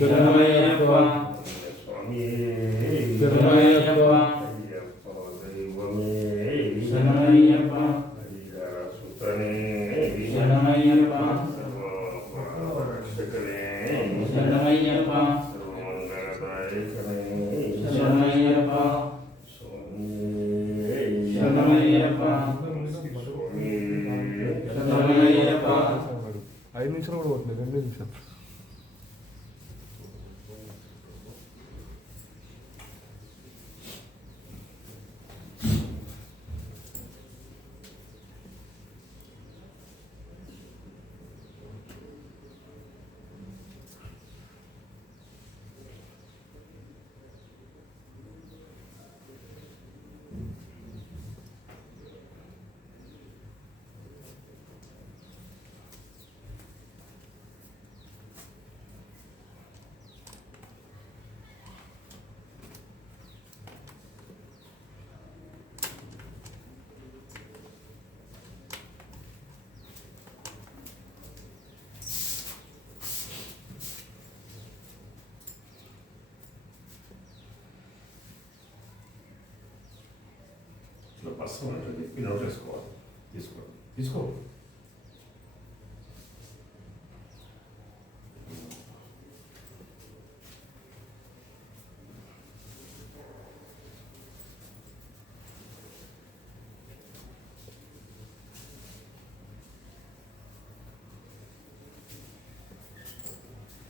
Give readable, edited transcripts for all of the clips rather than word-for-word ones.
శరణమయ్యప్ప స్వామి శరణమయ్యప్ప అయ్యప్ప దైవమే శరణమయ్యప్ప అయ్యా సుతనే శరణమయ్యప్ప రక్షకనే శరణమయ్యప్ప సర్వమంగళదాయకనే శరణమయ్యప్ప స్వామి శరణమయ్యప్ప స్వామి శరణమయ్యప్ప 5 నిమిషాలు కూడా పోతుంది 2 నిమిషాలు ఇట్లా పర్సం ఉంటుంది పినౌట్ వేసుకోవాలి తీసుకో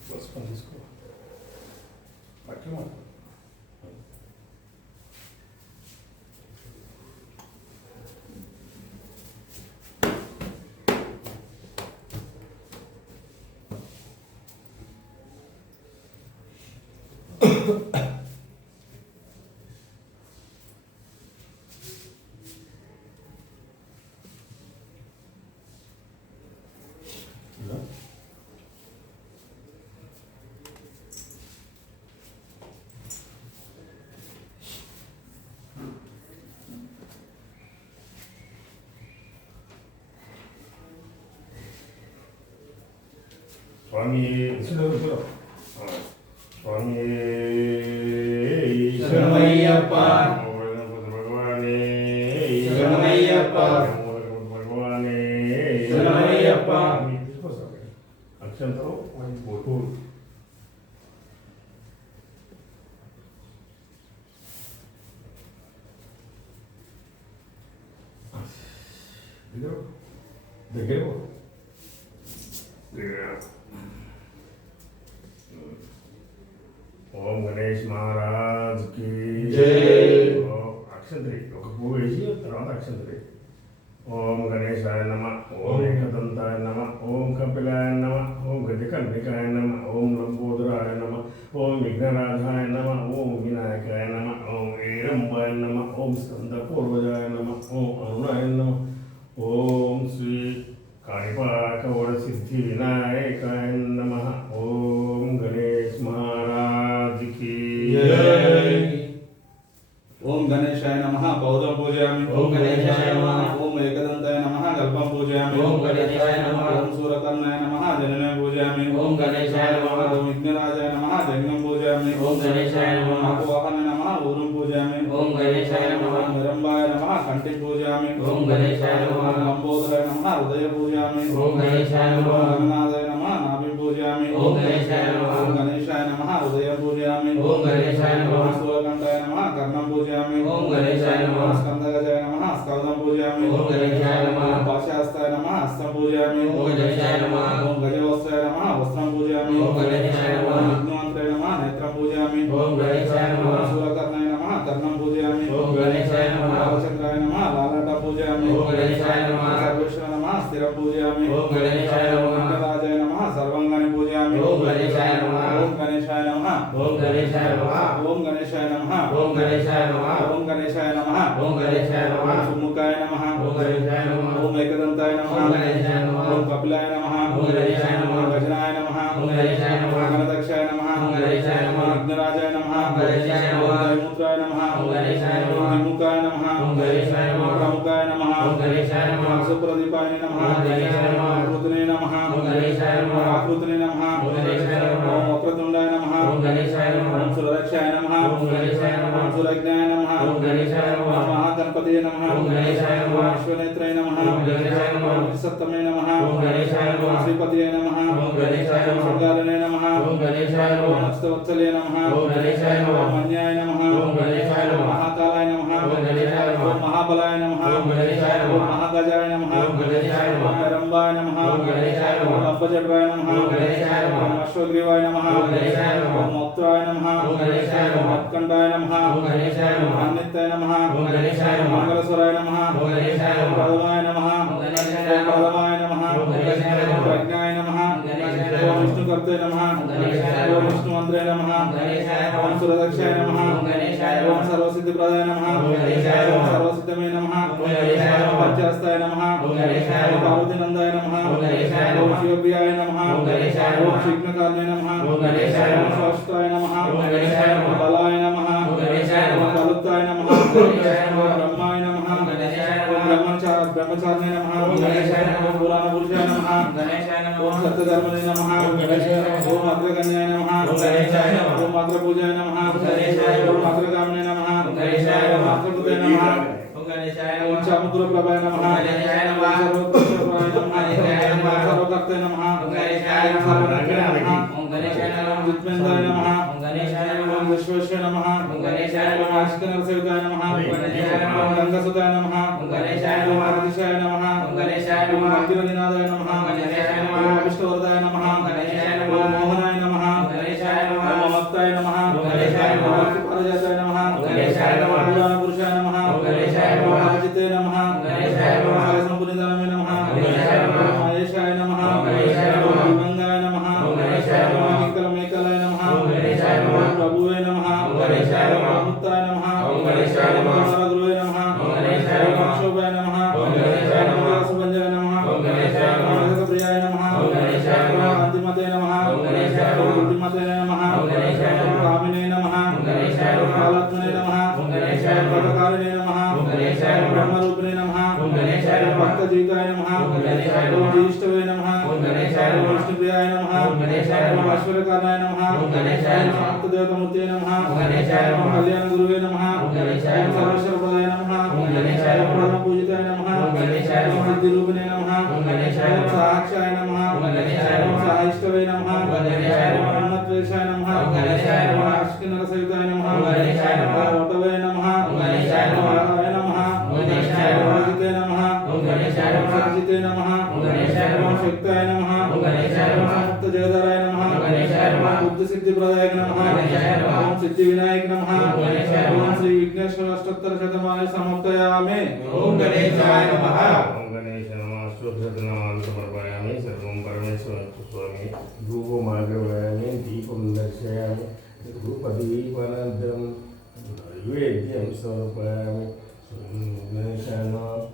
పర్సం తీసుకో పక్కన స్వామి స్వామి శరణమయ్యప్ప భగవానే శరణమయ్యప్ప భగవానే శరణమయ్యప్ప అక్షంతరం దగ్గర ఓం గణేష్ మహారాజ్ కి జై. అక్షంతరి ఒక పువ్వు వేసి తర్వాత అక్షంతరి ఓం గణేశాయ నమ ఓం ఏకదంతాయ నమ ఓం కపిలాయ నమ ఓం గజకర్ణికాయ నమ ఓం లంబోదరాయ నమ ఓం విఘ్నరాజాయ నమ ఓం వినాయకాయ నమ ఓం ఏరంబాయ నమ ఓం స్కంద పూర్వజాయ నమ ఓం అరుణాయ నమ ఓం శ్రీ కాణిపాకవడ సిద్ధి వినాయకాయ నమ ఓం గణేష్ మహారాజ్ కి జై. ఓం గణేశాయ నమః పౌదం పూజయామి. ఓం గణేశాయ నమః. ఓం ఏకదంతాయ నమః కల్పం పూజయామి. ఓం గణేశాయ నమః. ఓం సూరకర్ణాయ నమః జనమే పూజయామి. ఓం గణేశాయ నమః. ఓం విఘ్నరాజాయ నమః జంగం పూజయామి. ఓం గణేశాయ నమః. ఆకువాహనాయ నమః ఊరం పూజయామి. ఓం గణేశాయ నమః. ఓం నిరంబాయ నమః కంఠి పూజయామి. ఓం గణేశాయ నమః. ఓం లంబోదరాయ నమః హృదయ పూజయామి. ఓం గణేశాయ నమః. ఓం గణనాథాయ నమః నాభి పూజయామి. ఓం గణేశాయ నమః. ఓం గణేశాయ నమః హృదయ పూజయామి. ఓం గణేశాయ నమః. ఓం సూరకంఠాయ నమః కర్ణం పూజయామి. ఓం గణేశాయ నమః. ఓం స్కందగజాయ నమః స్కందం పూజయామి. ఓం గణేశాయ నమః. ఓం పాశాస్తాయ నమః హస్తం పూజయామి. ఓం గణేశాయ నమః. ఓం గజవస్త్రాయ నమః వస్త్రం పూజయామి. ఓం గణేశాయ నమః. ఓం విఘ్నవంతాయ నమః నేత్రం పూజయామి. ఓం గణేశాయ నమః. ఓం సూరకర్ణాయ నమః కర్ణం పూజయామి. ఓం గణేశాయ నమః. బాలచంద్రాయ నమః లాలాట పూజయామి. ఓం గణేశాయ నమః. సర్వేశ్వర నమః స్థిరం పూజయామి. ఓం గణేశాయ నమః. విఘ్నరాజాయ నమః సర్వంగాని పూజయామి. ఓం గణేశాయ నమః. ఓం గణేశాయ నమః. ఓం గణేశాయ నమః. ఓం గణేశాయ నమః. ఓం గణేశాయ నమః. ఓం గణేశాయ నమః. ఓం గణేశాయ నమః. ఓం సుముఖాయ నమః. ఓం గణేశాయ నమః. ఓం ఏకదంతాయ నమః. ఓం గణేశాయ నమః. ఓం కపిలాయ నమః. ఓం గణేశాయ నమః. ఓం గజనాయ నమః. ఓం గణేశాయ నమః. ఓం గణదక్షాయ నమః. ఓం గణేశాయ నమః. ఓం విఘ్నరాజాయ నమః. ఓం గణేశాయ నమః. ఓం దైముద్రాయ నమః. ఓం గణేశాయ నమః. ఓం విముఖాయ నమః. ఓం గణేశాయ నమః. ఓం ప్రముఖాయ నమః. ఓం గణేశాయ నమః. ఓం సుప్రదీపాయ నమః. ఓం గణేశాయ నమః. ఆకృతినే నమః. ఓం గణేశాయ నమః. ఆకృతినే నమః. ఓం గణేశాయ నమః. ఓం వక్రతుండాయ నమః. सत्तमे नमः ओम गणेशाय नमः श्रीपतये नमः ओम गणेशाय नमः शृंगारणे नमः ओम गणेशाय नमः हस्तवत्सले नमः ओम गणेशाय नमः मन्याय नमः ओम गणेशाय नमः महाकालाय नमः ओम गणेशाय नमः ओम महाबलाय नमः ओम गणेशाय नमः ओम महागजाय नमः ओम गणेशाय नमः ओम रंबाय नमः ओम गणेशाय नमः ओम अब्बजड्वाय नमः ओम गणेशाय नमः ओम अश्वग्रीवाय नमः ओम गणेशाय नमः ओम मोक्त्राय नमः ओम गणेशाय नमः ओम उत्कंठाय नमः ओम गणेशाय नमः अन्नित्याय नमः ओम गणेशाय नमः मंगलस्वराय नमः ओम गणेशाय नमः प्रथमाय नमः ओम गणेशाय नमः प्रथमाय नमः ओम गणेशाय नमः प्रज्ञाय नमः ओम गणेशाय ओम नमः विष्णुकर्ते नमः ओम गणेशाय नमः ओम विष्णुमंत्रे नमः ओम गणेशाय नमः ओम सुरदक्षाय नमः ओम गणेशाय ओम नमः सर्वसिद्धिप्रदाय नमः ओम गणेशाय ओम नमः सर्वसिद्धमे नमः ओम गणेशाय नमः पंचास्ताय नमः ओम गणेशाय ओम नमः पार्वतीनंदाय नमः ओम गणेशाय ओम नमः शिवप्रियाय नमः ओम गणेशाय ओम नमः शिग्नकार्णे नमः ओम गणेशाय ओम नमः स्वाष्टाय नमः ओम गणेशाय नमः बलाय नमः ओम गणेशाय ओम नमः बलुत्ताय नमः ओम गणेशाय नमः ओम ब्रह्माय नमः ओम गणेशाय ओम नमः ब्रह्मचार्य नमः ओम गणेशाय नमः ओम पुराण पुरुषाय नमः ओम गणेशाय नमः ओम सत्यधर्मणे नमः ओम गणेशाय नमः ओम अग्रगण्याय नमः ओम गणेशाय नमः ओम अग्रपूजाय नमः ओम गणेशाय नमः ओम अग्रगामिने नमः ओम गणेशाय ओम नमः अग्रकृते नमः ओम गणेशाय ओम नमः चामुद्रप्रभाय नमः ओम गणेशाय नमः सर्वोत्कर्षप्रभाय नमः ओम गणेशाय नमः सर्वकर्ते नमः ओम गणेशाय नमः सर्वकर्ते नमः ओम गणेशाय नमः जित्मेन्द्राय नमः ओम गणेशाय ओम नमः विश्वेश्वराय नमः ओम गणेशाय ओम नमः आशिकनरसेविताय नमः ओम गणेशाय नमः ओम गंगासुताय नमः ओम गणेशाय ओम नमः आदिशाय नमः ओम गणेशाय ओम नमः अग्रनिनादाय नमः ओम गणेशाय नमः ओम अभिष्टवरदाय नमः ओम गणेशाय नमः ओम मोहनाय नमः ओम गणेशाय नमः ओम अमत्ताय नमः ओम गणेशाय नमः ओम पारिजाताय नमः ओम गणेशाय नमः ओम पुराणपुरुषाय नमः ओम गणेशाय नमः ओम अजिते नमः ओम गणेशाय नमः ओम हरसंपुनिदानमे नमः ओम गणेशाय नमः ओम महेशाय नमः ओम गणेशाय नमः ओम दिवंगाय नमः ओम गणेशाय नमः ओम किंकलमेकलाय नमः ओम गणेशाय नमः ओम प्रभुवे नमः ओम गणेशाय नमः ओम मुक्ताय नमः ओम गणेशाय नमः ओम हरगुरुवे नमः ओम गणेशाय ओम नमः अक्षोभाय नमः ओम गणेशाय नमः ओम सुभंजय नमः ओम गणेशाय नमः ओम जगत्प्रियाय नमः ओम गणेशाय नमः ओम अंतिमते नमः ओम गणेशाय नमः ओम बुद्धिमते नमः ओम गणेशाय नमः ओम कामिने नमः ओम गणेशाय ओम नमः कालात्मने नमः ओम गणेशाय ओम नमः पटकारिणे नमः ओम गणेशाय ओम नमः ब्रह्मरूपिणे नमः ओम गणेशाय ओम नमः भक्तजीताय नमः ओम गणेशाय ओम नमः ज्येष्ठवे नमः ओम गणेशाय ओम नमः विष्णुप्रियाय नमः ओम गणेशाय ओम नमः ऐश्वर्यकारणाय नमः ओम गणेशाय ओम नमः शाक्तदेवतामूर्तये नमः ओम गणेशाय ओम नमः कल्याणगुरुवे नमः ओम गणेशाय ओम नमः सर्वेश्वरपदाय नमः ओम गणेशाय ओम नमः परमपूजिताय नमः ओम गणेशाय ओम नमः सिद्धिरूपिणे नमः ओम गणेशाय ओम नमः साक्षाय नमः ओम गणेशाय ओम नमः साहिष्टवे नमः ओम गणेशाय ओम नमः ब्रह्मत्वेषाय नमः ओम गणेशाय नमः ओम आशिकनरसेविताय नमः ओम गणेशाय नमः ओम वटवे नमः ओम गणेशाय ओम नमः हराय नमः ओम गणेशाय ओम नमः अजिते नमः ओम गणेशाय ओम नमः सज्जिते नमः ओम गणेशाय नमः ओम शक्ताय नमः ओम गणेशाय नमः ओम मुक्तजयधराय नमः ओम गणेशाय नमः ओम बुद्धिसिद्धिप्रदायक नमः ओम गणेशाय नमः ओम सिद्धिविनायक नमः ओम गणेशाय नमः ओम श्री विघ्नेश्वर अष्टोत्तर शतमाने समर्पयामि ओम गणेशाय नमः ओम गणेश नमः शुभशतनामान् समर्पयामि सर्वं परमेश्वरस्तु स्वामी धूपमाग्रवामि दीपं दर्शयामि धूपदीपानन्तरं नैवेद्यं समर्पयामि गणेशाय नमः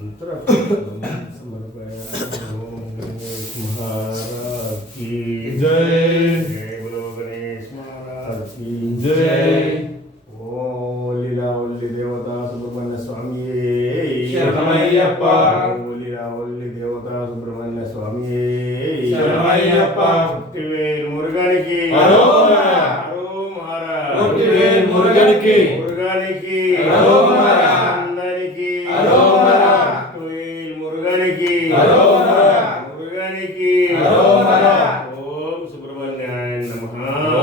मंत्रपुष्पं समर्पयामि ओम गणेश महाराज की जय। जय बोलो गणेश महाराज की जय। ओम लीलावल्ली देवता सुब्रह्मण्य स्वामी शरणमయ్యప్ప। ओम लीलावल्ली देवता सुब्रह्मण्य स्वामी शरणमయ్యప్ప। పుట్టివేలు మురుగనికి అరోహర। అరోహర పుట్టివేలు మురుగనికి మురుగనికి అరోహర. అందరికి అరోహర. పుట్టివేలు మురుగనికి అరోహర. మురుగనికి అరోహర. ఓం సుబ్రహ్మణ్యాయ నమః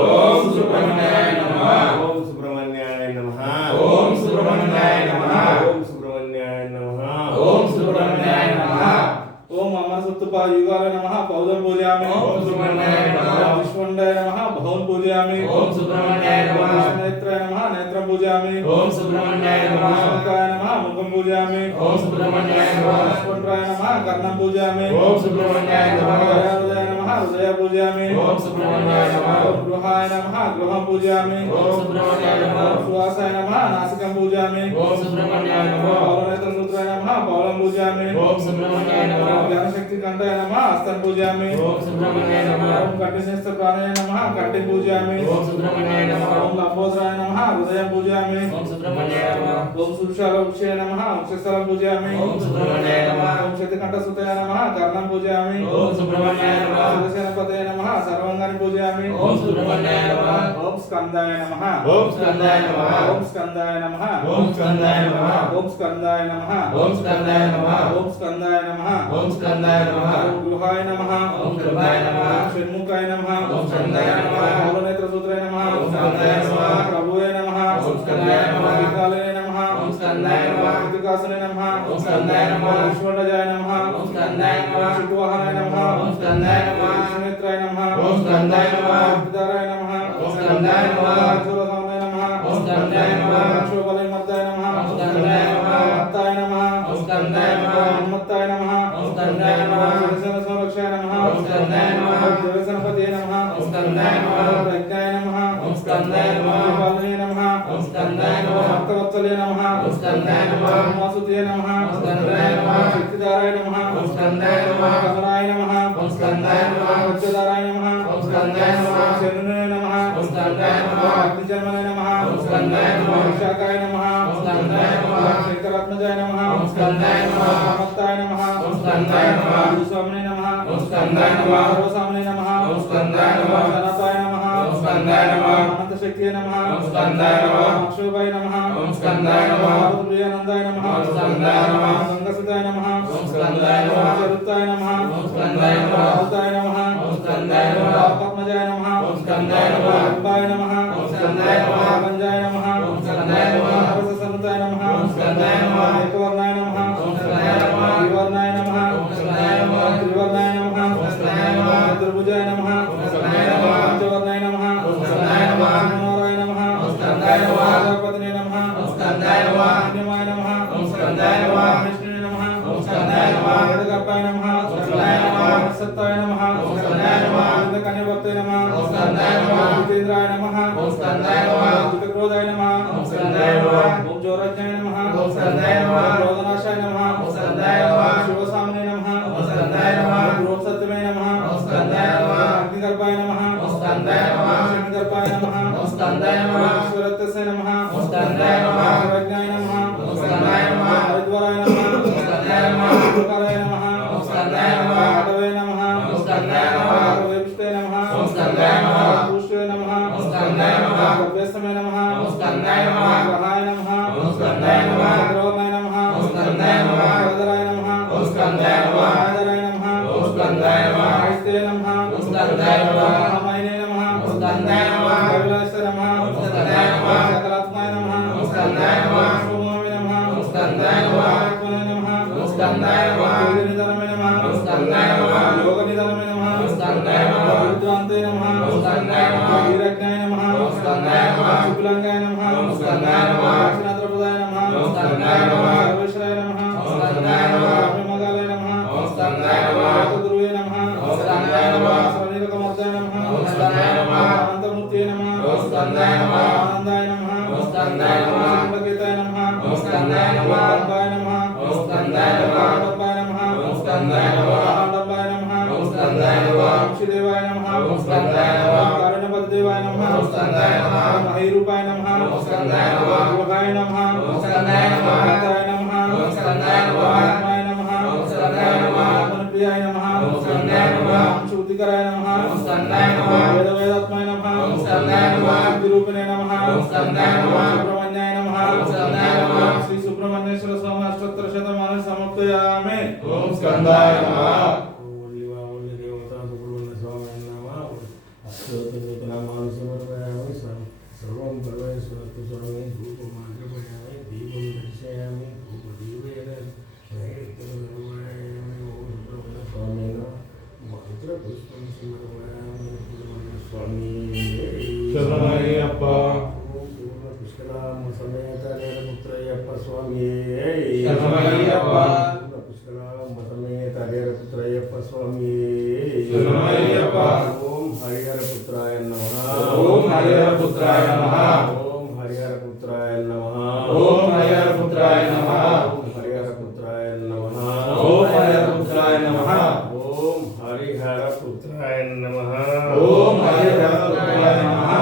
ఓం సుబ్రహ్మణ్యాయ నమః ఓం సుబ్రహ్మణ్యాయ నమః ఓం సుబ్రహ్మణ్యాయ నమః ఓం సుబ్రహ్మణ్యాయ నమః ఓం సుబ్రహ్మణ్యాయ నమః ओम अमरसत्तुपा युगाय नमः पौदं पूजयामि ओम सुब्रह्मण्याय नमः ओम विश्वंडाय नमः भवन पूजयामि ओम सुब्रह्मण्याय नमः नेत्राय नमः नेत्रं पूजयामि ओम सुब्रह्मण्याय नमः मुखाय नमः मुखं पूजयामि ओम सुब्रह्मण्याय नमः विश्वंडाय नमः कर्णं पूजयामि ओम सुब्रह्मण्याय नमः हृदयाय नमः हृदय पूजयामि ओम सुब्रह्मण्याय नमः ओम गृहाय नमः गृहं पूजयामि ओम सुब्रह्मण्याय नमः ओम सुवासाय नमः नासिकं पूजयामि ओम सुब्रह्मण्याय नमः पौलनेत्रसूत्राय नमः पौलं पूजयामि ओम सुब्रह्मण्याय नमः ज्ञानशक्ति कंठाय नमः हस्तं पूजयामि ओम सुब्रह्मण्याय नमः ओम कंठस्थ प्राणाय नमः कंठे पूजयामि ओम सुब्रह्मण्याय नमः ओम लंबोदराय नमः हृदयं पूजयामि ओम सुब्रह्मण्याय नमः ओम सुषालवक्षे नमः वक्षस्थलं पूजयामि ओम सुब्रह्मण्याय नमः ओम शतकंठसुताय नमः कर्णं पूजयामि ओम सुब्रह्मण्याय नमः నాగసేనపతయే నమః సర్వాంగాన్ని పూజయామి. ఓం సుబ్రహ్మణ్యాయ నమః. ఓం స్కందాయ నమః. ఓం స్కందాయ నమః. ఓం స్కందాయ నమః. ఓం స్కందాయ నమః. ఓం స్కందాయ నమః. ఓం స్కందాయ నమః. ఓం స్కందాయ నమః. ఓం స్కందాయ నమః. ఓం గృహాయ నమః. ఓం గృహాయ నమః. ఓం షణ్ముఖాయ నమః. ఓం షణ్ముఖాయ నమః. మూలనేత్రసూత్రాయ నమః. ఓం స్కందాయ నమః. ప్రభువే నమః. ఓం స్కందాయ నమః. వికాలనే నమః. ఓం స్కందాయ నమః. వికాసనే నమః. ఓం స్కందాయ నమః. విష్ణువల్లజాయ నమః. ఓం స్కందాయ నమః. శుక్రవాహనాయ నమః. ఓం స్కందాయ నమః. విష్ణునేత్రాయ నమః. ఓం స్కందాయ నమః. విద్యారాయ నమః. ఓం స్కందాయ నమః. శూలసామనాయ నమః. ఓం స్కందాయ నమః. శోభలయమర్దాయ నమః. ఓం స్కందాయ నమః. మత్తాయ నమః. ఓం స్కందాయ నమః. మత్తాయ నమః. ఓం స్కందాయ నమః. శిరసన సంరక్షాయ నమః. ఓం స్కందాయ నమః. దేవసనపతయే నమః. ఓం స్కందాయ నమః. ప్రజ్ఞాయ నమః. ఓం స్కందాయ నమః. పాలనే నమః. ఓం స్కందాయ నమః. భక్తవత్సలే నమః. ఓం స్కందాయ నమః. వాసుదేవ నమః. ఓం స్కందాయ నమః. శక్తిధారాయ నమః. ఓం స్కందాయ నమః. కమలాయ నమః. ఓం స్కందాయ నమః. వజ్రధారాయ నమః. ఓం స్కందాయ నమః. శరణునే నమః. ఓం స్కందాయ నమః. అగ్నిజన్మనే నమః. ఓం స్కందాయ నమః. శాకాయ నమః. ఓం స్కందాయ నమః. శంకరాత్మజాయ నమః. ఓం స్కందాయ నమః. మత్తాయ నమః. ఓం స్కందాయ నమః. గురుస్వామినే నమః. ఓం స్కందాయ నమః. సర్వస్వామినే నమః. ఓం స్కందాయ నమః. గణపాయ నమః. ఓం స్కందాయ నమః. అనంతశక్తియే నమః. ఓం స్కందాయ నమః. అక్షోభాయ నమః. ఓం స్కందాయ నమః. ప్రియానందాయ నమః. ఓం స్కందాయ నమః. గంగసుతాయ నమః. ఓం స్కందాయ నమః. చరుతాయ నమః. ఓం స్కందాయ నమః. అరుతాయ నమః. ఓం స్కందాయ నమః. పద్మజాయ నమః. ఓం స్కందాయ నమః. అంబాయ నమః. ఓం స్కందాయ నమః. పంజాయ నమః. ఓం స్కందాయ నమః. రససంతాయ నమః. ఓం స్కందాయ నమః. ఏకవర్ణాయ నమః. ఓం స్కందాయ నమః. త్రివర్ణాయ నమః. ఓం స్కందాయ నమః. త్రివర్ణాయ నమః. ఓం స్కందాయ నమః. చతుర్భుజాయ నమః. ఓం స్కందాయ నమః. పంచవర్ణాయ నమః. ఓం స్కందాయ నమః. నమోరాయ నమః. ఓం స్కందాయ నమః. ప్రజాపతినే నమః. ఓం స్కందాయ నమః. పుణ్యమాయ నమః. ఓం స్కందాయ నమః. విష్ణువే నమః. ఓం స్కందాయ నమః. వేదగర్భాయ నమః. ఓం స్కందాయ నమః. సత్తాయ నమః. ఓం స్కందాయ నమః. కన్యవర్తే నమః. ఓం స్కందాయ నమః. జితేంద్రాయ నమః. ఓం స్కందాయ నమః. జితక్రోధాయ నమః. ఓం స్కందాయ నమః. ఓం జోరాజ్ఞాయ నమః. ఓం స్కందాయ నమః. క్రోధనాశాయ నమః. ఓం స్కందాయ నమః. శివసామినే నమః. ఓం స్కందాయ నమః. బృహత్సత్యమే నమః. ఓం స్కందాయ నమః. అగ్నిగర్భాయ నమః. ఓం స్కందాయ నమః. శనిగర్భాయ నమః. ఓం స్కందాయ నమః. ఈశ్వరత్వస్య నమః. ఓం స్కందాయ నమః. సర్వజ్ఞాయ నమః. ఓం స్కందాయ నమః. హరిద్వారాయ నమః. ఓం స్కందాయ నమః. ఓంకారాయ నమః. ఓం స్కందాయ నమః. ఆటవే నమః. ఓం స్కందాయ నమః. వేపిష్టే నమః. ఓం స్కందాయ నమః. పుష్టే నమః. ఓం స్కందాయ నమః. గర్భేశమే నమః. ఓం స్కందాయ నమః. గ్రహాయ నమః. ఓం స్కందాయ నమః. చంద్రవర్ణాయ నమః. ఓం స్కందాయ నమః. వరదరాయ నమః. ఓం స్కందాయ నమః. ఆదరాయ నమః. ఓం స్కందాయ నమః. ఐస్తే నమః. ఓం స్కందాయ నమః. రామాయణే నమః. ఓం స్కందాయ నమః. కైలాసే నమః. ఓం స్కందాయ నమః. సకలాత్మాయ నమః. ఓం స్కందాయ నమః. సోమాయ నమః. ఓం స్కందాయ నమః. ఆత్మనే నమః. ఓం స్కందాయ నమః. నిధనమే నమః. ఓం స్కందాయ నమః. యోగ నిధనమే నమః. ఓం స్కందాయ నమః. రుద్రాంతే నమః. ఓం స్కందాయ నమః. వీరజ్ఞాయ నమః. ఓం స్కందాయ నమః. శుక్లాంగాయ నమః. ఓం స్కందాయ నమః. దక్షిణాద్రపదాయ నమః. ఓం స్కందాయ నమః. సర్వేశ్వరాయ నమః. ఓం స్కందాయ నమః. బ్రహ్మగాలాయ నమః. ఓం స్కందాయ నమః. దుర్వే నమః. ఓం స్కందాయ నమః. శ్రీరకమర్దాయ నమః. ఓం స్కందాయ నమః. అనంతమూర్తే నమః. ఓం స్కందాయ నమః. ఆనందాయ నమః. ఓం స్కందాయ నమః. సింహకేతాయ నమః. ఓం స్కందాయ నమః. డంబాయ నమః. ఓం స్కందాయ నమః. డంబాయ నమః. ఓం స్కందాయ నమః. డంబాయ నమః. ఓం స్కందాయ నమః. వంశీదేవాయ నమః. ఓం స్కందాయ నమః. కారుణ్యపతిదేవాయ నమః. ఓం స్కందాయ నమః. మహైరూపాయ నమః. ఓం స్కందాయ నమః. యోగాయ నమః. ఓం స్కందాయ నమః. అనంతాయ నమః. ఓం స్కందాయ నమః. ఆత్మాయ నమః. ఓం స్కందాయ నమః. ఆత్మనిప్రియాయ నమః. ఓం స్కందాయ నమః. శుద్ధికరాయ నమః. ఓం స్కందాయ నమః. వేదవేదాత్మాయ నమః. ఓం స్కందాయ నమః. సిద్ధిరూపిణే నమః. ఓం స్కందాయ నమః. సుబ్రహ్మణ్యాయ నమః. ఓం స్కందాయ నమః. శ్రీ సుబ్రహ్మణ్యేశ్వర స్వామి అష్టోత్తర శతమానం సమర్పయామి. ఓం స్కందాయ నమః. సర్వం పరమేశ్వరస్తు స్వామి ధూపమాగ్రపయామి దీపం దర్శయామి ధూపదీపేన నైవేద్యమర్పయామి. ఓం సుబ్రహ్మణ్య స్వామి మంత్రపుష్పం సమర్పయామి. స్వామి శరణమయ్యప్ప. ఓం పూర్ణ పుష్కలామ సమేత వీరపుత్రయ్యప్ప స్వామి శరణమయ్యప్ప. పూర్ణ పుష్కలామ సమేత వీరపుత్రయ్యప్ప స్వామి శరణమయ్యప్ప. ఓం హరిహరపుత్రాయ నమః. ఓం హరిహరపుత్రాయ నమః. ఓం హరిహరపుత్రాయ నమః. ఓం హరిహరపుత్రాయ నమః. ఓం హరిహరపుత్రాయ నమః. ఓం హరిహరపుత్రాయ నమః. ఓం హరిహరపుత్రాయ నమః. ఓం హరిహరపుత్రాయ నమః.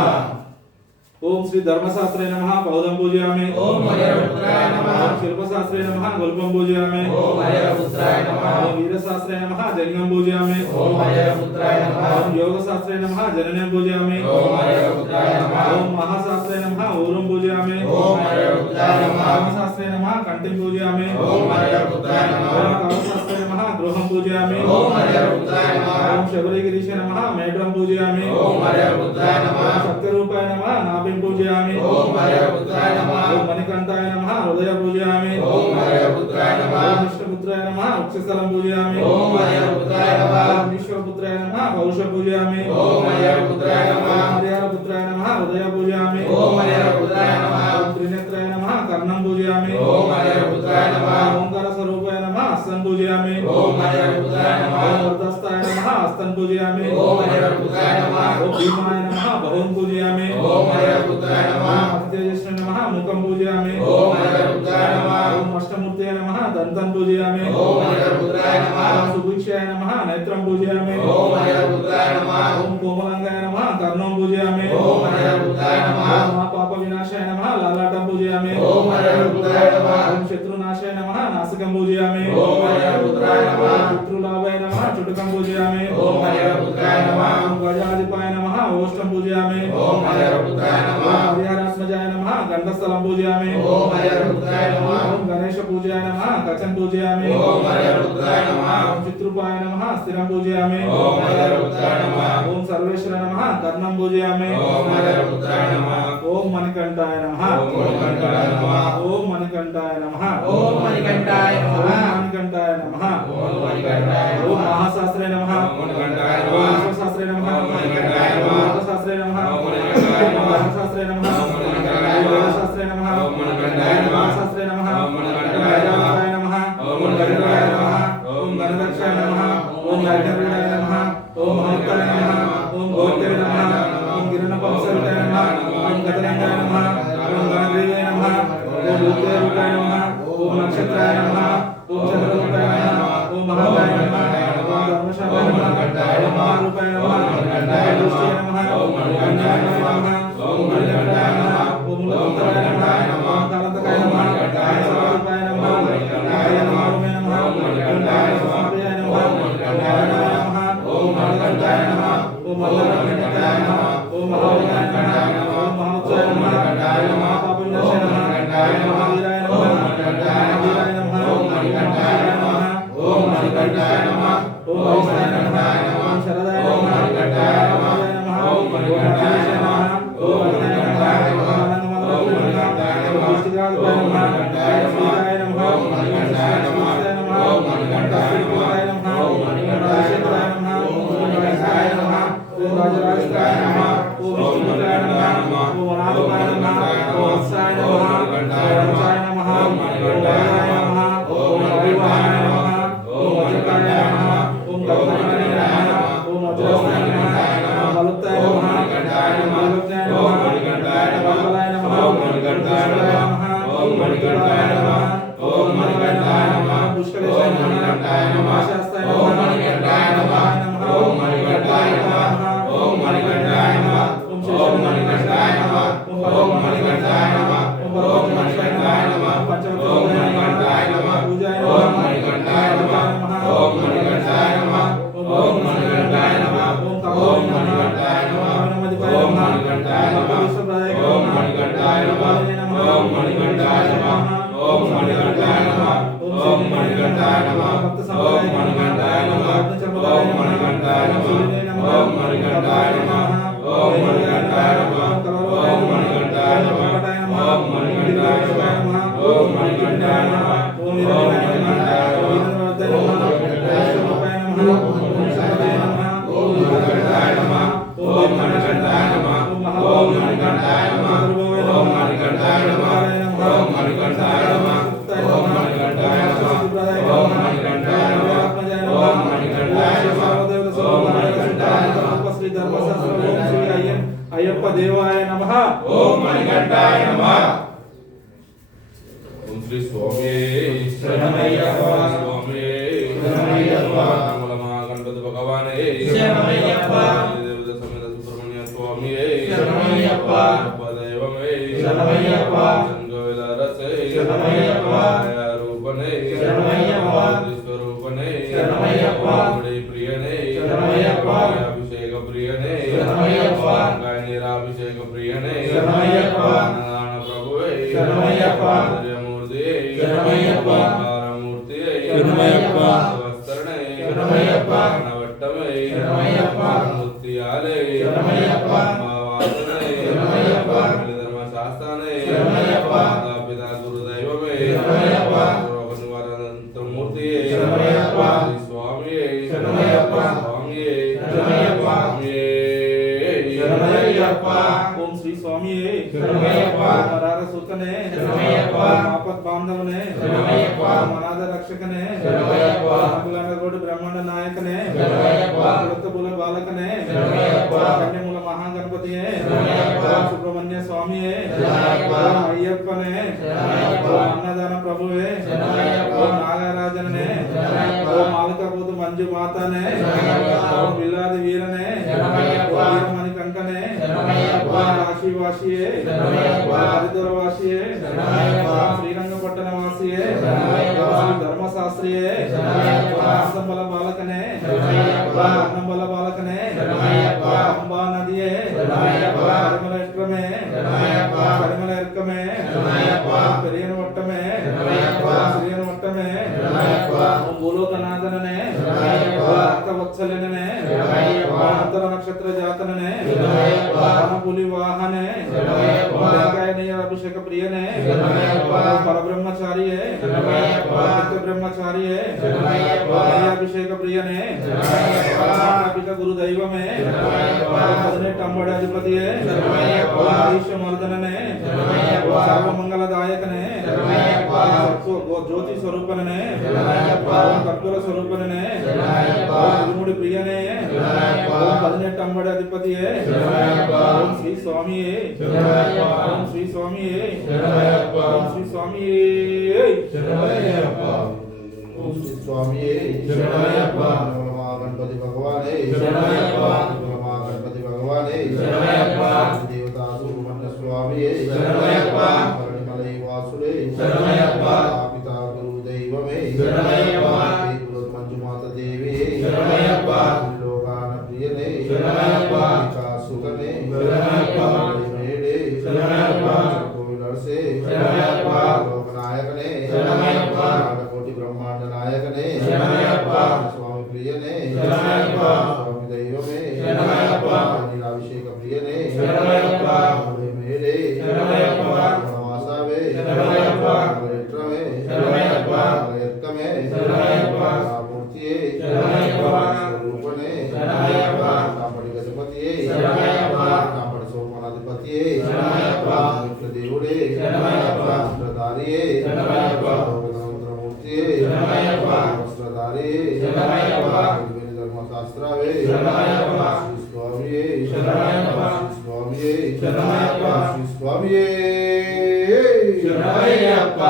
ఓం శ్రీ श्री धर्मशास्त्रे नमः पौदं पूजयामि। ओम हरिहरपुत्राय नमः। ओम शिल्पशास्त्रे नमः गुल्पं पूजयामि। ओम हरिहरपुत्राय नमः। ओम वीरशास्त्रे नमः जंगम पूजयामि। ओम हरिहरपुत्राय नमः। ओम योगशास्त्रे नमः जननीं पूजयामि। ओम हरिहरपुत्राय नमः। ओम महाशास्त्रे नमः ऊरुं पूजयामि। ओम हरिहरपुत्राय नमः। धर्मशास्त्रे नमः कंठिं पूजयामि। ओम हरिहरपुत्राय नमः। ओम कवचशास्त्रे नमः गृहं पूजयामि। ओम हरिहरपुत्राय नमः। ओम शबरिगिरीशे नमः मेढ्रं पूजयामि। ओम हरिहरपुत्राय नमः। ओम सत्यरूपाय नमः नाभिं पूजयामि। ओम हरिहरपुत्राय नमः। ओम मणिकंठाय नमः हृदय पूजयामि। ओम हरिहरपुत्राय नमः। ओम विष्णुपुत्राय नमः वक्षस्थलं पूजयामि। ओम हरिहरपुत्राय नमः। ओम ईश्वरपुत्राय नमः पौष पूजयामि। ओम हरिहरपुत्राय नमः। ओम हरिहरपुत्राय नमः हृदय पूजयामि। ओम हरिहरपुत्राय नमः। ओम त्रिनेत्राय नमः कर्णं पूजयामि। ओम हरिहरपुत्राय नमः। ओंकार स्वरूपाय नमः हस्तं पूजयामि। ओम हरिहरपुत्राय नमः। ओम वरदस्ताय नमः हस्तं पूजयामि। ओम हरिहरपुत्राय नमः। ओम भीमाय नमः बहुं पूजयामि। ओम हरिहरपुत्राय नमः। ओम अतितेजस्वे नमः मुखं पूजयामि। ओम हरिहरपुत्राय नमः। ओम अष्टमूर्तये नमः दन्तं पूजयामि। ओम हरिहरपुत्राय नमः। ओम सुभिक्षाय नमः नेत्रं पूजयामि। ओम हरिहरपुत्राय नमः। ओम कोमलांगाय नमः कर्णं पूजयामि। ओम हरिहरपुत्राय नमः। ओम महापाप विनाशाय नमः लालाटं पूजयामि। ओम हरिहरपुत्राय नमः। ओम शत्रुनाशाय नमः नासिकं पूजयामि। ओम हरिहरपुत्राय नमः। ओम पितृलाभाय नमः चुटकं पूजयामि। ओम हरिहरपुत्राय नमः। ओम गजाधिपाय नमः ओष्ठं पूजयामि। ओम हरिहरपुत्राय नमः। ओम हरिहरात्मजाय नमः गंधस्थलं पूजयामि। ओम हरिहरपुत्राय नमः। ओम गणेश पूजयाय नमः कचं पूजयामि। ओम हरिहरपुत्राय नमः। ओम पितृपाय नमः स्थिरं पूजयामि। ओम हरिहरपुत्राय नमः। ओम सर्वेश्वर नमः कर्णं पूजयामि। ओम हरिहरपुत्राय नमः। ओम मणिकंठाय नमः। ओम मणिकंठाय नमः। ओम मणिकंठाय नमः। ओम मणिकंठाय नमः। ओम मणिकंठाय नमः। ओम मणिकंठाय नमः। ओम महाशास्त्रे नमः। ओम मणिकंठाय ओम नमः। विश्वशास्त्रे नमः। ओम मणिकंठाय नमः। ओम शास्त्रे नमः। ओम मणिकंठाय ओम नमः। धर्मशास्त्रे नमः। ओम मणिकंठाय ओम नमः। वेदशास्त्रे नमः। ओम मणिकंठाय नमः। ओम शास्त्रे नमः। ओम मणिकंठाय ओम नमः। गणपताय नमः। ओम ओम गणपताय मणिकंठाय नमः। नमः। ओम गणदक्षाय नमः। ओम यज्ञवीराय नमः। ओम महत्ताय नमः। ओम गोत्रे नमः। ओम गिरणपंसविताय नमः। ओम गतलिंगाय नमः। ओम गणग्रीवे नमः। ओम रुद्ररूपाय नमः। ओम नक्षत्राय नमः। ओम चंद्ररूपाय नमः। ओम महाकाय नमः। ओम धर्मशालाय नमः। ओम महारूपाय नमः। ओम दृष्टिये नमः। ओम मणिकंठाय नमः। ओम मणिकंठाय नमः। ओम मूलपुत्राय नमः। ओम कालंतकाय नमः। ओम सर्वरूपाय नमः। ओम मणिकंठाय नमः। ओम मणिकंठाय नमः। ओम मणिकंठाय नमः। ओम मणिकंठाय नमः। ओम मल्लकंठाय नमः। ओम महावीराय नमः। ओम महाउत्साय नमः। ओम महापापविनाशाय नमः। ओम महावीराय नमः। ओम महावीराय नमः। ओम मणिकंठाय नमः। ओम मणिकंठाय नमः। ओम वैष्णवाय नमः। ओम शरदाय नमः। ओम मणिकंठाय नमः। ओम मणिकंठाय नमः। ओम मणिकंठाय नमः। ओम मणिकंठाय नमः। ओम पुष्टिकाय नमः। ओम श्रीकाय नमः। ओम मणिकंठाय नमः। ओम मणिकंठाय नमः। ओम मणिकंठाय नमः। ओम मणिकंठाय नमः। ओम राजराजेश्वराय नमः। ओम विष्णुपुत्राय नमः। ओम अनाथाय नमः। ओम वत्साय नमः। ओम वत्साय नमः। ओम वरदाय नमः। ओम वायुवाहनाय नमः। ओम वज्रकाय नमः। ओम गगनवाहनाय नमः। ओम वज्रस्ताय नमः। ओम बलुत्ताय नमः। ओम मणिकंठाय नमः। ओम मणिकंठाय नमः। ओम मणिकंठाय नमः। ओम मणिकंठाय नमः। ओम मणिकंठाय नमः। पुष्कलेशाय नमः। ओम शास्त्राय नमः। ओम मणिकंठाय नमः। ओम मणिकंठाय नमः। ओम मणिकंठाय नमः। ओम मणिकंठाय नमः। ओम मणिकंठाय नमः। ओम मणिकंठाय नमः। ओम मणिकंठाय नमः। पूजाय नमः। ओम मणिकंठाय नमः। ओम मणिकंठाय नमः। ओम मणिकंठाय नमः। ओम कमोय मणिकंठाय नमः। ओम मणिकंठाय नमः। ओम मणिकंठाय नमः। ओम मणिकंठाय नमः। ओम मणिकंठाय नमः। ओम मणिकंठाय नमः। ओम मणिकंठाय नमः। ओम मणिकंठाय नमः। ओम मणिकंठाय नमः। ओम मणिकंठाय नमः। ओम मणिकंठाय नमः। ओम मणिकंठाय नमः। ओम मणिकंठाय नमः। ओम वीरभद्राय नमः। ओम वीरभद्राय नमः। ओम शरदाय नमः। ओम मणिकंठाय नमः। ओम मणिकंठाय नमः। ओम मणिकंठाय नमः। ओम मणिकंठाय नमः। ओम मणिकंठाय नमः। ओम मणिकंठाय नमः। ओम मणिकंठाय नमः। ओम मणिकंठाय नमः। ओम मणिकंठाय नमः। श्री धर्मशास्त्र ओम श्री अय्यप्प देवाय नमः। ओम मणिकंठाय नमः। ओम श्री स्वामी शरणमయ్యప్ప। स्वामी शरणमయ్యప్ప। गणपति भगवान शरणमయ్యప్ప। देवता समेत सुब्रह्मण्य स्वामी शरणमయ్యప్ప। देवमे శరణమయ్యప్ప. సంగవిలారసే శరణమయ్యప్ప. రూపనే శరణమయ్యప్ప. స్వరూపనే శరణమయ్యప్ప. ప్రియనే శరణమయ్యప్ప. అభిషేక ప్రియనే శరణమయ్యప్ప. నీరాభిషేక ప్రియనే శరణమయ్యప్ప. నారాయణ ప్రభువే శరణమయ్యప్ప. మూర్తి శరణమయ్యప్ప. మూర్తి శరణమయ్యప్ప. వస్త్రణే శరణమయ్యప్ప. వట్టమే శరణమయ్యప్ప. ముత్యాలే శరణమయ్యప్ప. మావాసనే శరణమయ్యప్ప. ధర్మశాస్త్రానే శరణమయ్యప్ప. పితా గురుదైవమే శరణమయ్యప్ప. మూర్తి శరణమయ్యప్ప. స్వామి శరణమయ్యప్ప. స్వామి శరణమయ్యప్ప. శరణమయ్యప్ప. ఓం శ్రీ స్వామి శరణమయ్యప్ప. వరార సూతనే శరణమయ్యప్ప. ఆపత్ బాంధవనే శరణమయ్యప్ప. మనాద రక్షకనే శరణమయ్యప్ప. అఖిలాండకోటి బ్రహ్మాండ నాయకనే శరణమయ్యప్ప. వృత్తపుల బాలకనే శరణమయ్యప్ప. కన్యముల మహాగణపతియే శరణమయ్యప్ప. సుబ్రహ్మణ్య స్వామియే శరణమయ్యప్ప. అయ్యప్పనే శరణమయ్యప్ప. అన్నదాన ప్రభువే శరణమయ్యప్ప. ఓం నాగరాజనే శరణమయ్యప్ప. ఓం మాలకబోధు మంజు మాతనే శరణమయ్యప్ప. ఓం విల్లాది వీరనే శరణమయ్యప్ప. ఓం వీరమణికంఠనే శరణమయ్యప్ప. కాశీవాసియే శరణమయ్యప్ప. హరిద్వారవాసియే శరణమయ్యప్ప. శ్రీరంగపట్టణ వాసియే శరణమయ్యప్ప. ధర్మశాస్త్రియే శరణమయ్యప్ప. అస్తంబల బాలకనే శరణమయ్యప్ప. అన్నంబల బాలకనే శరణమయ్యప్ప. అంబా నదియే శరణమయ్యప్ప. కరిమల ఎక్కమే శరణమయ్యప్ప. కరిమల ఎక్కమే శరణమయ్యప్ప. పెరియన వట్టమే శరణమయ్యప్ప. శ్రీయన వట్టమే శరణమయ్యప్ప. ఓం భూలోకనాథననే శరణమయ్యప్ప. భక్తవత్సలననే శరణమయ్యప్ప. అంతర నక్షత్ర జాతననే శరణమయ్యప్ప. పులి వాహనే శరణమయ్యప్ప. అభిషేక ప్రియనే శరణమయ్యప్ప. పరబ్రహ్మచారియే శరణమయ్యప్ప. నిత్య బ్రహ్మచారియే శరణమయ్యప్ప. అభిషేక ప్రియనే శరణమయ్యప్ప. పిత గురు దైవమే శరణమయ్యప్ప. 18 అంబడి అధిపతియే శరణమయ్యప్ప. ఆయుష్య మర్దననే శరణమయ్యప్ప. సర్వమంగళదాయకనే శరణమయ్యప్ప. జ్యోతి స్వరూపననే శరణమయ్యప్ప. కర్పూర స్వరూపననే శరణమయ్యప్ప. ఇరుముడి ప్రియనే శరణమయ్యప్ప. 18 అంబడి అధిపతియే శరణమయ్యప్ప. ఓం శ్రీ స్వామియే శరణమయ్యప్ప. ఓం శ్రీ స్వామియే శరణమయ్యప్ప. ఓం శ్రీ స్వామియే శరణమయ్యప్ప. ఓం శ్రీ స్వామియే శరణమయ్యప్ప. నమో గణపతి భగవానే శరణమయ్యప్ప. నమో గణపతి భగవానే శరణమయ్యప్ప. దేవతా సుబ్రహ్మణ్య స్వామియే శరణమయ్యప్ప. పరిమళై వాసుడే శరణమయ్యప్ప. పితా గురు దైవమే శరణమయ్యప్ప. మంజుమాత దేవి శరణమయ్యప్ప. లోకాన ప్రియనే శరణమయ్యప్ప. సుఖనే శరణమయ్యప్ప. మేడే శరణమయ్యప్ప. కోవిలర్సే శరణమయ్యప్ప. లోకనాయకనే శరణమయ్యప్ప. కోటి బ్రహ్మాండ నాయకనే శరణమయ్యప్ప. స్వామి ప్రియనే శరణమయ్యప్ప. స్వామి దైవమే శరణమయ్యప్ప. అభిషేక ప్రియనే శరణమయ్యప్ప. మేడే శరణమయ్యప్ప. వాసావే శరణమయ్యప్ప. ఎట్రమే శరణమయ్యప్ప. ఎక్కమే శరణమయ్యప్ప. మూర్తియే శరణమయ్యప్ప. స్వరూపనే శరణమయ్యప్ప. కాపడి గజపతియే శరణమయ్యప్ప. కాపడి సోమనాధిపతియే శరణమయ్యప్ప. దేవుడే శరణమయ్యప్ప. వస్త్రధారియే శరణమయ్యప్ప. మూర్తియే శరణమయ్యప్ప. వస్త్రధారియే శరణమయ్యప్ప. ధర్మశాస్త్రావే శరణమయ్యప్ప. శ్రీ స్వామియే శరణమయ్యప్ప. శ్రీ స్వామియే శరణమయ్యప్ప. శ్రీ స్వామియే శరణమయ్యప్ప.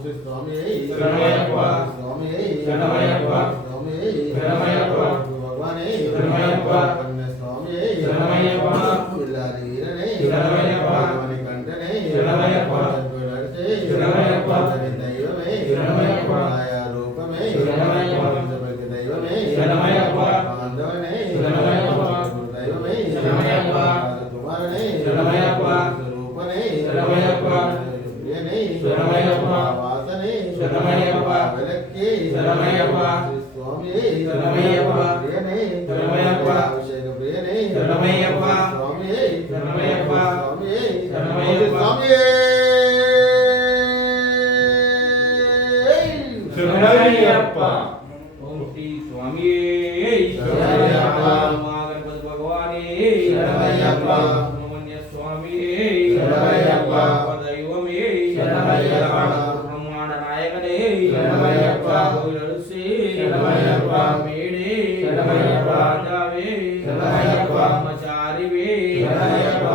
శ్రీ స్వామియే శరణమయ్యప్ప. స్వామియే శరణమయ్యప్ప. స్వామియే శరణమయ్యప్ప. భగవానే శరణమయ్యప్ప. కన్య స్వామియే శరణమయ్యప్ప. పిల్లారి వీరనే శరణమయ్యప్ప. భగవాని కంటనే శరణమయ్యప్ప. నడితే శరణమయ్యప్ప. దైవమే శరణమయ్యప్ప. ఆయా రూపమే శరణమయ్యప్ప. దైవమే శరణమయ్యప్ప. బాంధవనే శరణమయ్యప్ప. దైవమే శరణమయ్యప్ప. కుమారనే శరణమయ్యప్ప. రూపనే శరణమయ్యప్ప. ప్రియనే శరణమయ్యప్ప. వాసనే శరణమయ్యప్ప. వెలక్కి శరణమయ్యప్ప. శ్రీ స్వామియే శరణమయ్యప్ప. ప్రియనే శరణమయ్యప్ప. అభిషేక ప్రియనే శరణమయ్యప్ప. స్వామియే శరణమయ్యప్ప. స్వామియే శరణమయ్యప్ప. స్వామియే శరణమయ్యప్ప. ఓం శ్రీ స్వామియే శరణమయ్యప్ప. మహాగణపతి భగవానే శరణమయ్యప్ప. సుబ్రహ్మణ్య స్వామియే శరణమయ్యప్ప. దైవమే శరణమయ్యప్ప. బ్రహ్మాండ నాయకనే శరణమయ్యప్ప. కోవిలరుసే శరణమయ్యప్ప. మేడే శరణమయ్యప్ప. రాజావే శరణమయ్యప్ప. బ్రహ్మచారివే శరణమయ్యప్ప.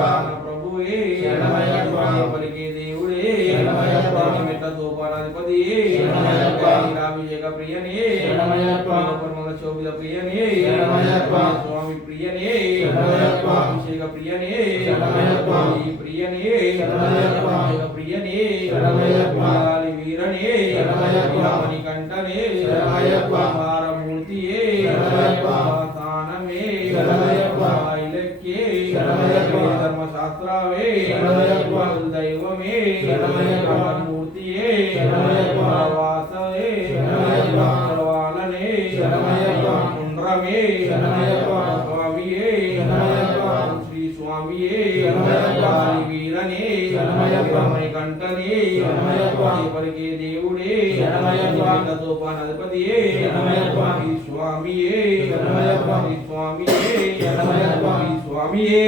ప్రభువే శరణమయ్యప్ప. పలికే దేవుడే శరణమయ్యప్ప. మెట్ల తోపానాధిపతియే శరణమయ్యప్ప. నీరాభిషేక ప్రియనే శరణమయ్యప్ప. పరమల శోభిత ప్రియనే శరణమయ్యప్ప. స్వామి ప్రియనే శరణమయ్యప్ప. అభిషేక ప్రియనే శరణమయ్యప్ప. ఈ ప్రియనే శరణమయ్యప్ప. ప్రియనే శరణమయ్యప్ప. వీరాలి వీరనే శరణమయ్యప్ప. మణికంఠనే శరణమయ్యప్ప. భారమూర్తియే శరణమయ్యప్ప. స్థానమే శరణమయ్యప్ప. ఇలక్కే శరణమయ్యప్ప. ధర్మశాస్త్రావే శరణమయ్యప్ప. దైవమే శరణమయ్యప్ప. మూర్తియే శరణమయ్యప్ప. వాసవే శరణమయ్యప్ప. పర్వాలనే శరణమయ్యప్ప. ముండ్రమే శరణమయ్యప్ప. స్వామియే శరణమయ్యప్ప. శ్రీ స్వామియే శరణమయ్యప్ప. వీరనే శరణమయ్యప్ప. మణికంఠనే శరణమయ్యప్ప. పలికే దేవుడే శరణమయ్యప్ప. తోపానధిపతియే శరణమయ్యప్ప. శ్రీ స్వామియే శరణమయ్యప్ప. శ్రీ స్వామియే శరణమయ్యప్ప. శ్రీ స్వామియే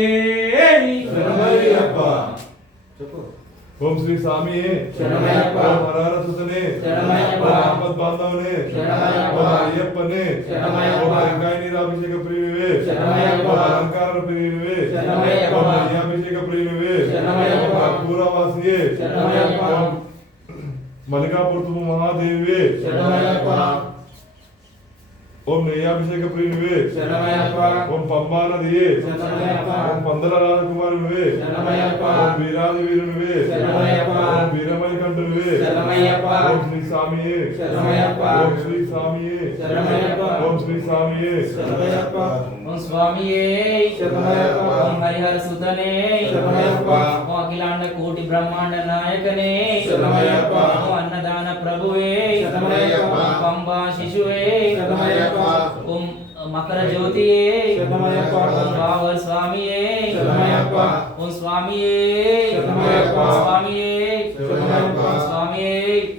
శరణమయ్యప్ప. చెప్పు. ఓం శ్రీ స్వామియే శరణమయ్యప్ప. ఓం హరహరసుతనే శరణమయ్యప్ప. ఓం ఆపద్ బాంధవనే శరణమయ్యప్ప. ఓం అయ్యప్పనే శరణమయ్యప్ప. ఓం వెంకాయ నీరాభిషేక ప్రియునివే శరణమయ్యప్ప. ఓం అలంకార ప్రియునివే శరణమయ్యప్ప. ఓం అభిషేక ప్రియునివే శరణమయ్యప్ప. ఓం పూరవాసియే శరణమయ్యప్ప. ఓం మల్లికాపురము మహాదేవివే శరణమయ్యప్ప. ఓం నెయ్యాభిషేక ప్రియునివే శరణమయ్యప్ప. ఓం పంబానదియే శరణమయ్యప్ప. ఓం పందల రాజకుమారునివే శరణమయ్యప్ప. ఓం వీరాది వీరునివే శరణమయ్యప్ప. ఓం వీరమణి కంఠునివే శరణమయ్యప్ప. ఓం శ్రీ స్వామియే శరణమయ్యప్ప. ఓం శ్రీ స్వామియే శరణమయ్యప్ప. ఓం శ్రీ స్వామియే శరణమయ్యప్ప. ఓం స్వామియే శరణమయ్యప్ప. ఓం హరిహర సుతనే శరణమయ్యప్ప. ఓం అఖిలాండ కోటి బ్రహ్మాండ నాయకనే శరణమయ్యప్ప. ఓం అన్నదాన ప్రభువే శరణమయ్యప్ప. ఓం పంబా శిశువే శరణమయ్యప్ప. ఓం మకర జ్యోతియే శరణమయ్యప్ప. ఓం బావర్ స్వామియే శరణమయ్యప్ప. ఓం స్వామియే శరణమయ్యప్ప. ఓం స్వామియే శరణమయ్యప్ప. ఓం స్వామియే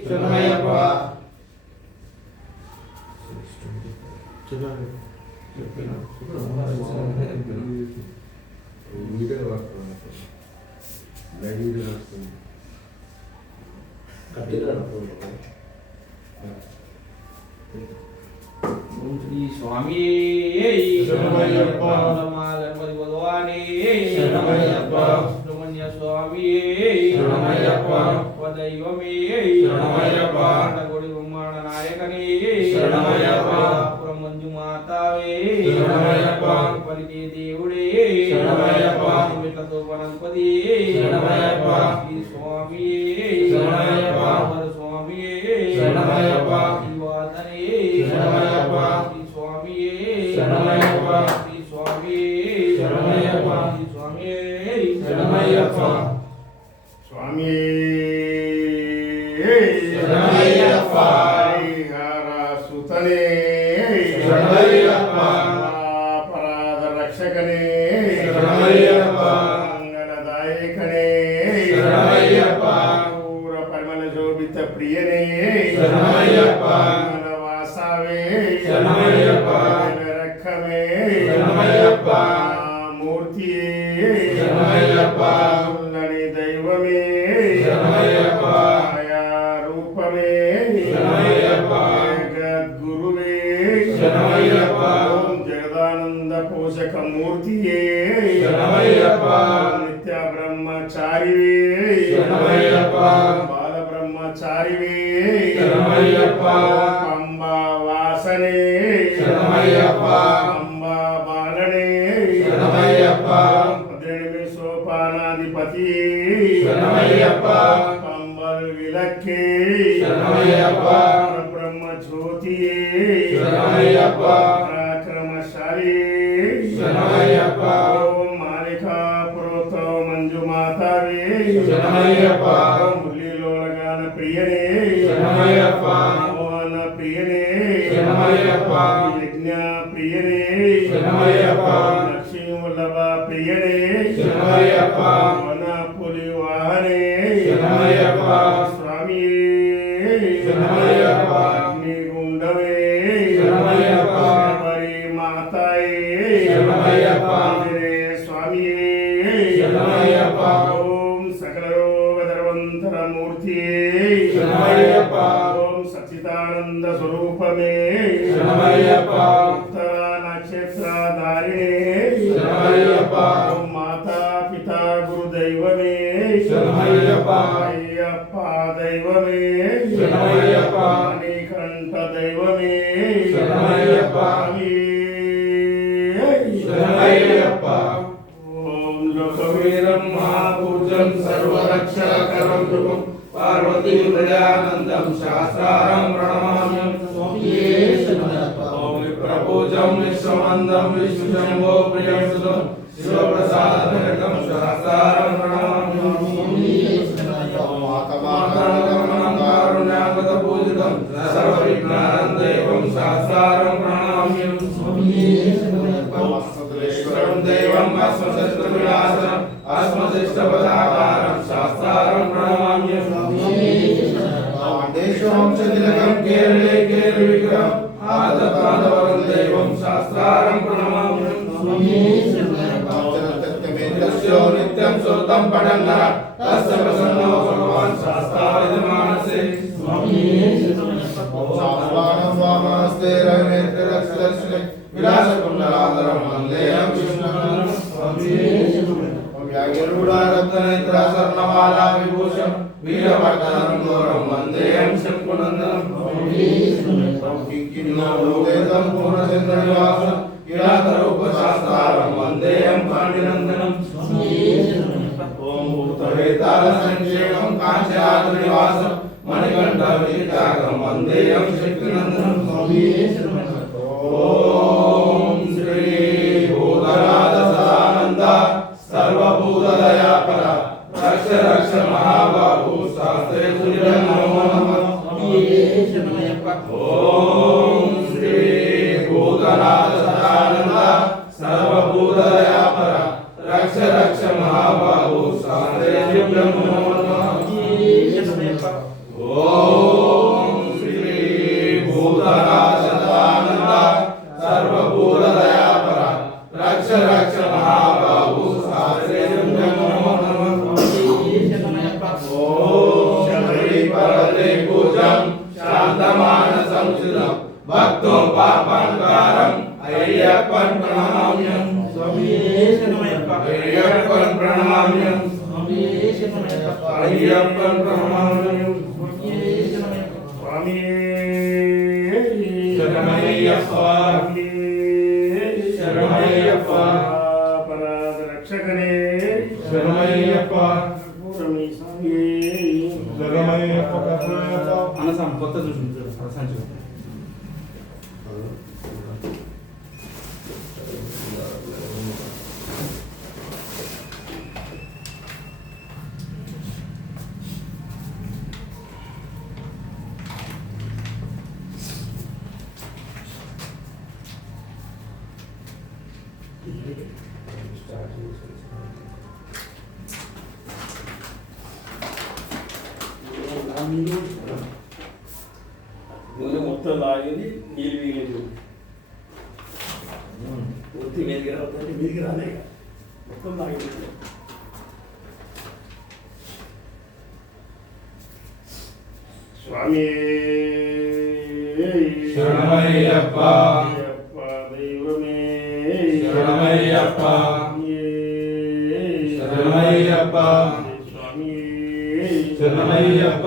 శరణమయ్యప్ప. చెప్పండి. వీడియో వాడుతున్నాను. లైవ్ వీడియో వాడుతున్నాను. కట్టిరా ఓం శ్రీ స్వామియే శరణమయ్యప్ప. గణపతి భగవానే శరణమయ్యప్ప. సుబ్రహ్మణ్య స్వామియే శరణమయ్యప్ప. దైవమే శరణమయ్యప్ప. గుడి బ్రహ్మాండ నాయకనే శరణమయ్యప్ప. పురం మంజు మాతావే శరణమయ్యప్ప. పలికే దేవుడే శరణమయ్యప్ప. తోపనధిపతి శరణమయ్యప్ప. శ్రీ స్వామియే శరణమయ్యప్ప. స్వామియే శరణమయ్యప్ప. శ్రీవాసనే శరణమయ్యప్ప. శ్రీ స్వామియే శరణమయ్యప్ప. శ్రీ స్వామియే శరణమయ్యప్ప. శ్రీ స్వామియే శరణమయ్యప్ప. స్వామి శరణమయ్యప్ప. సుతనే శరణమయ్యప్ప. అపరాధ రక్షకనే శరణమయ్యప్ప. మంగళదాయకనే శరణమయ్యప్ప. పూర పరిమళ శోభిత ప్రియనే శరణమయ్యప్ప. వాసావే శరణమయ్యప్ప. రక్షమే శరణమయ్యప్ప. మూర్తియే శరణమయ్యప్ప. ఉన్నని దైవమే శరణమయ్యప్ప. ఆయా రూపమే శరణమయ్యప్ప. జగద్గురువే శరణమయ్యప్ప. ఓం జగదానంద పోషక మూర్తియే శరణమయ్యప్ప. నిత్య బ్రహ్మచారివే శరణమయ్యప్ప. బాల బ్రహ్మచారివే శరణమయ్యప్ప. అంబా వాసనే శరణమయ్యప్ప. అంబా బాలనే శరణమయ్యప్ప. 18 సోపానాధిపతి శరణమయ్యప్ప. పంబల్ విలక్కే శరణమయ్యప్ప. బ్రహ్మ జ్యోతియే శరణమయ్యప్ప. పరాక్రమశాలి శరణమయ్యప్ప. ఓం మాలికాపురతో మంజు మాతావే శరణమయ్యప్ప. ఓం మురళీలోలగాన ప్రియనే శరణమయ్యప్ప. మోహన ప్రియనే శరణమయ్యప్ప. యజ్ఞ ప్రియనే శరణమయ్యప్ప. లక్ష్మీవల్లభ ప్రియనే శరణమయ్యప్ప. వన పులి వాహనే శరణమయ్యప్ప. స్వామి శరణమయ్యప్ప. అగ్నిగుండమే శరణమయ్యప్ప. శబరి మాతాయే శరణమయ్యప్ప. ఆంజనేయ స్వామియే శరణమయ్యప్ప. ఓం సకల రోగ ధర్వంతర మూర్తియే శరణమయ్యప్ప. ఓం సచ్చిదానంద స్వరూపమే శరణమయ్యప్ప. భక్త నక్షత్రధారిణే శరణమయ్యప్ప. ఓం మాతా పితా గురు దైవమే శరణమయ్యప్ప. అయ్యప్ప దైవమే శరణమయ్యప్ప. మణికంఠ దైవమే శరణమయ్యప్ప. స్వామి. శరణమయ్యప్ప. ఓం కవీరం మహాపూజ్యం సర్వరక్షకరం ధ్రువం పార్వతీ ప్రజానందం శాస్త్రారం ప్రణమామ్యం ఓం విప్రపూజం విశ్వమందం విశ్వశంభో ప్రియం సుతం శివప్రసాదం శాస్త్రారం ప్రణమామ్యం కారుణ్యాగత పూజితం సర్వవిఘ్నానం దేవం శాస్త్రారం ప్రణమామ్యం దేవం అస్మశస్త్రవినాశనం అస్మశిష్టపదాకారం శాస్త్రారం ప్రణమామ్యం దేశవంశతిలకం కేరళే కేరళ విగ్రహం ఆదపాదవరం దేవం శాస్త్రారం ప్రణమామ్యం నిత్యం శ్రుతం పఠన్నర తస్య ప్రసన్నో భగవాన్ శాస్త్రావిధమానసే శాస్త్రాణం వామస్తే రవినేత్రరక్షలక్ష్మి విలాసకుండలాధరం వందేయం విష్ణుం వ్యాఘ్రూఢారబ్ధనేత్ర స్వర్ణమాలా విభూషం వీరవర్ధనం ఘోరం వందేయం శంకునందనం కింకిన్నోపేతం పూర్ణచంద్రనివాసం కిరాతరూపశాస్త్రారం వందేయం పాండినందనం ఓం భూతవేతాల సంక్షేమం కాంచనాద్రినివాసం మణికంఠ విజాగం వందేయం శక్తినందనం ఓం శ్రీ భూతనాథ సదానంద సర్వభూతదయాపర రక్ష రక్ష మహాబాహు శాస్త్రే సూర్యం నమో నమః ఓం శ్రీ భూతనాథ సదానంద సర్వభూతదయాపర రక్ష రక్ష మహాబాహు శాస్త్రే సూర్యం నమో నమః ఓం శ్రీ భూతనాథ సదానంద సర్వభూతదయాపర రక్ష రక్ష మహాబాహు శాస్త్రే సూర్యం నమో నమః ఓం శ్రీ పరదే పూజం శాంతమానసం చిరం భక్తో పాపంకారం అయ్యప్పన్ ప్రణమామ్యం అయ్యప్పన్ ప్రణమామ్యం అయ్యప్పన్ ప్రణమామ్యం స్వామి శరణమయ్యప్ప శరణమయ్యప్ప పరాద రక్షకనే శరణమయ్యప్ప పూర్ణమి స్వామి శరణమయ్యప్ప కరుణయ్యప్ప అనసం కొత్త చూసింది సంచి మొత్తం లాగేది నీళ్ళు వీగేది పూర్తి మీదికి రావుతుంది మీదికి రాలే మొత్తం లాగేది స్వామి శరణమయ్యప్ప అయ్యప్ప దైవమే శరణమయ్యప్ప శరణమయ్యప్ప స్వామి శరణమయ్యప్ప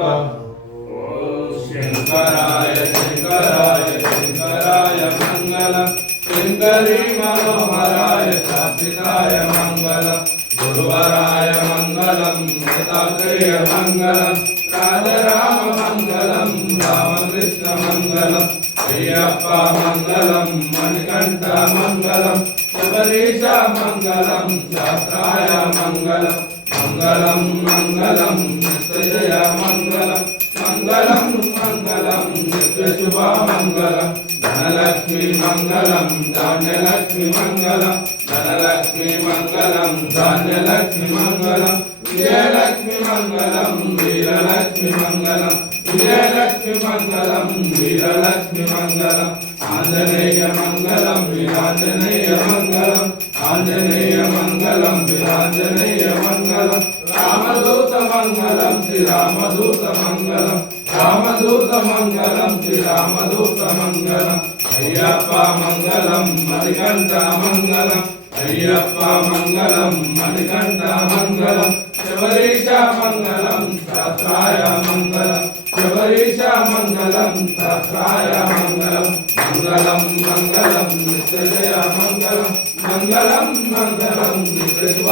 శంకరాయ శంకరాయ శంకరాయ మంగళం శంకరీ మనోహరాయ శాస్త్రికాయ మంగళం గురువరాయ మంగళం దత్తాత్రేయ మంగళం రాజరామ మంగళం రామకృష్ణ మంగళం అయ్యప్ప మంగళం మణికంఠ మంగళం శబరీశ మంగళం శాస్త్రాయ మంగళం మంగళం మంగళం నిత్యజయ మంగళం మంగళం మంగళం నిత్యశుభ మంగళం ధనలక్ష్మి మంగళం ధాన్యలక్ష్మి మంగళం ధనలక్ష్మి మంగళం ధాన్యలక్ష్మి మంగళం విజయలక్ష్మి మంగళం వీరలక్ష్మి మంగళం విజయలక్ష్మి మంగళం వీరలక్ష్మి మంగళం ఆంజనేయ మంగళం వీరాంజనేయ మంగళం ఆంజనేయ మంగళం వీరాంజనేయ మంగళం రామదూత మంగళం శ్రీరామదూత మంగళం రామదూత మంగళం శ్రీరామదూత మంగళం అయ్యప్ప మంగళం మణికంఠ మంగళం అయ్యప్ప మంగళం మణికంఠ మంగళం శబరీశ మంగళం శాస్త్రాయ మంగళం శబరీశ మంగళం శాస్త్రాయ మంగళం మంగళం మంగళం నిత్యజయ మంగళం మంగళం మంగళం నిత్యశుభ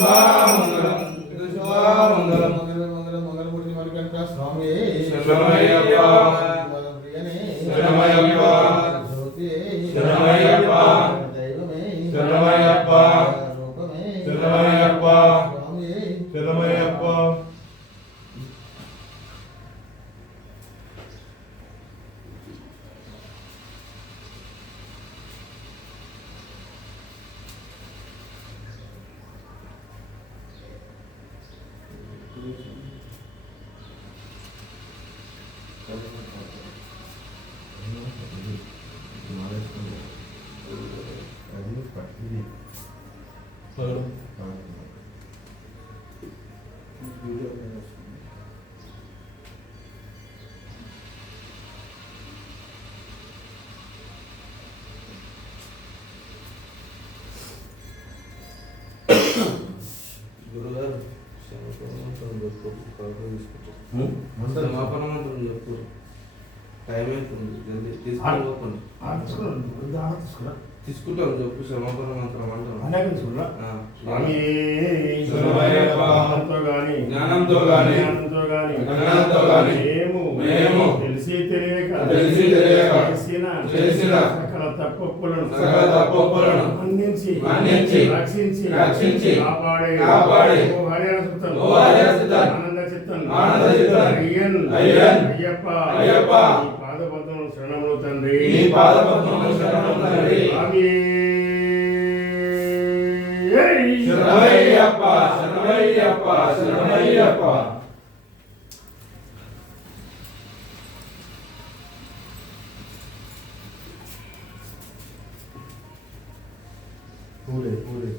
శుభామంగళం ఇది శుభామంగళం మంగళమూర్తి మణికంఠ స్వామి శరణమయ్యప్ప ప్రియనే శరణమయ్యప్ప జ్యోతి శరణమయ్యప్ప దైవమే శరణమయ్యప్ప రూపమే శరణమయ్యప్ప స్వామి శరణమయ్యప్ప అది పట్టింది గురుగారు మంత్రం క్షమాపణ మంత్రం చెప్పు టైం అవుతుంది జల్దీ తీసుకుని తీసుకుంటాం చెప్పు క్షమాపణ మంత్రం అంటాం స్వామి శరణమయ్యప్ప. జ్ఞానంతో గాని జ్ఞానంతో గాని జ్ఞానంతో గాని మేము తెలిసి తెలియక తెలిసి తెలియక చేసిన సకల తప్పులను మన్నించి రక్షించి కాపాడే ఓ హరిహర సుతం ఆనంద చిత్తం అయ్యప్ప ఈ పాదపద్మములు శరణములు తండ్రి స్వామి శరణమయ్యప్ప శరణమయ్యప్ప శరణమయ్యప్ప పూరే పూరే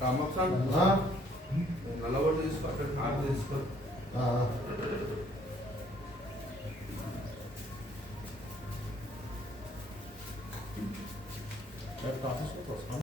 రామప్రసాద్ నల్లబొట్టు తీసుకో అక్కడ కార్డు తీసుకో ప్రాసెస్